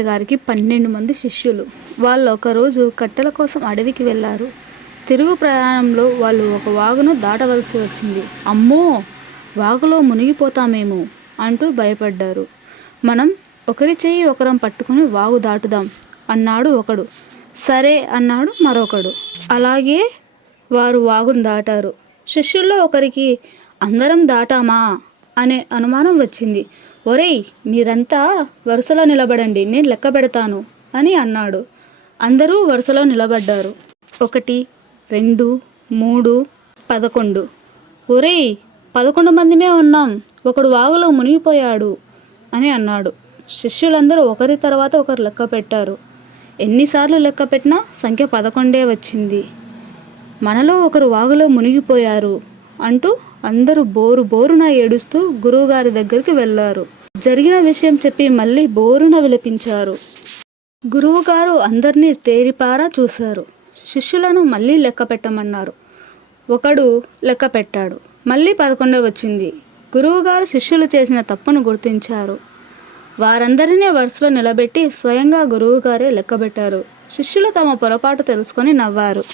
రామయ్య గారికి 12 మంది శిష్యులు. వాళ్ళు ఒకరోజు కట్టెల కోసం అడవికి వెళ్ళారు. తిరుగు ప్రయాణంలో వాళ్ళు ఒక వాగును దాటవలసి వచ్చింది. అమ్మో, వాగులో మునిగిపోతామేమో అంటూ భయపడ్డారు. మనం ఒకరి చెయ్యి ఒకరం పట్టుకుని వాగు దాటుదాం అన్నాడు ఒకడు. సరే అన్నాడు మరొకడు. అలాగే వారు వాగును దాటారు. శిష్యుల్లో ఒకరికి అందరం దాటామా అనే అనుమానం వచ్చింది. ఒరేయ్, మీరంతా వరుసలో నిలబడండి, నేను లెక్క పెడతాను అని అన్నాడు. అందరూ వరుసలో నిలబడ్డారు. 1, 2, 3, 11. ఒరేయ్, 11 మందిమే ఉన్నాం, ఒకడు వాగులో మునిగిపోయాడు అని అన్నాడు. శిష్యులందరూ ఒకరి తర్వాత ఒకరు లెక్క పెట్టారు. ఎన్నిసార్లు లెక్క పెట్టినా సంఖ్య 11 వచ్చింది. మనలో ఒకరు వాగులో మునిగిపోయారు అంటూ అందరూ బోరున ఏడుస్తూ గురువుగారి దగ్గరికి వెళ్ళారు. జరిగిన విషయం చెప్పి మళ్ళీ బోరున విలపించారు. గురువుగారు అందరినీ తేరిపారా చూశారు. శిష్యులను మళ్ళీ లెక్క పెట్టమన్నారు. ఒకడు లెక్క పెట్టాడు. మళ్ళీ 11 వచ్చింది. గురువుగారు శిష్యులు చేసిన తప్పును గుర్తించారు. వారందరినీ వరుసలో నిలబెట్టి స్వయంగా గురువుగారే లెక్కబెట్టారు. శిష్యులు తమ పొరపాటు తెలుసుకొని నవ్వారు.